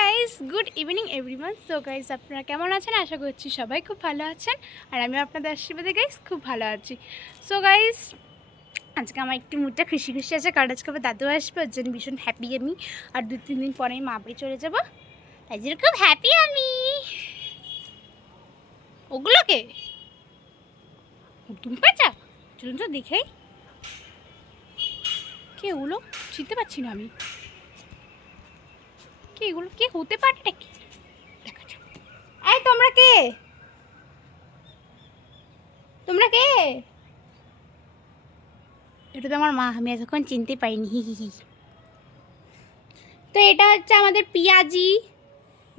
Guys, good evening everyone. So guys, আপনারা কেমন আছেন? আশা করছি সবাই খুব ভালো আছেন, আর আমিও আপনাদের আশীর্বাদে গাইস খুব ভালো আছি। সো গাইস, আজকে আমার একটু মুডটা খুশি খুশি আছে, কারণ আজকে আমার দাদু আসবে, ওর জন্য ভীষণ হ্যাপি আমি। আর 2-3 দিন পরেই মা বাড়ি চলে যাবো, তাই জন্য খুব হ্যাপি আমি। ওগুলোকে তুমি পাচা চলুন তো দেখেই, কে ওগুলো? চিনতে পারছি না আমি, কে এগুলো? কে হতে পারে এটা? কি দেখা যাক। এই তোমরা কে? তোমরা কে? এটা তো আমার মা, আমি এতক্ষণ চিনতে পারিনি। হি হি হি। তো এটা হচ্ছে আমাদের পিয়াজি,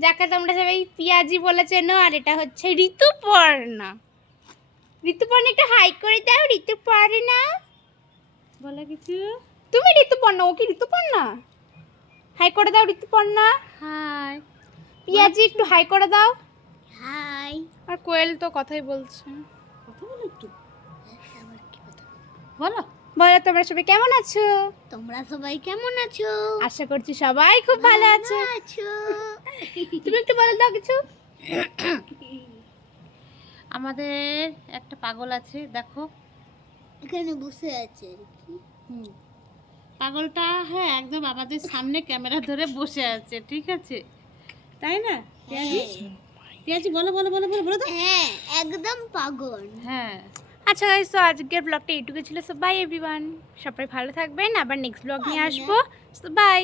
যাকে তোমরা সবাই পিয়াজি বলে চেনো। আর এটা হচ্ছে ঋতুপর্ণা। ঋতুপর্ণা একটু হাই করে দাও। ঋতুপর্ণা বলো কিছু। তুমি ঋতুপর্ণা, ও কি ঋতুপর্ণা? হাই করে দাও ঋতুপর্ণা। হাই। পিয়াজি একটু হাই করে দাও। হাই। আর কোয়েল তো কথাই বলছে। কথা বলো একটু। আবার কি কথা বলো? বলো তোমরা সবাই কেমন আছো? তোমরা সবাই কেমন আছো? আশা করছি সবাই খুব ভালো আছো। তুমি একটু বলে দাও কিছু। আমাদের একটা পাগল আছে, দেখো এখানে বসে আছে। পাগলটা হ্যাঁ একদম আমাদের সামনে ক্যামেরা ধরে বসে আছে, ঠিক আছে তাই না? পিয়াজি পিয়াজি বলো বলো বলো বলো বলো তো। হ্যাঁ, একদম পাগল। হ্যাঁ আচ্ছা গাইস, তো আজকের ব্লগটা এইটুকু ছিল। সো বাই এভরিওয়ান, সবাই ভালো থাকবেন, আবার নেক্সট ব্লগ নিয়ে আসবো। So by.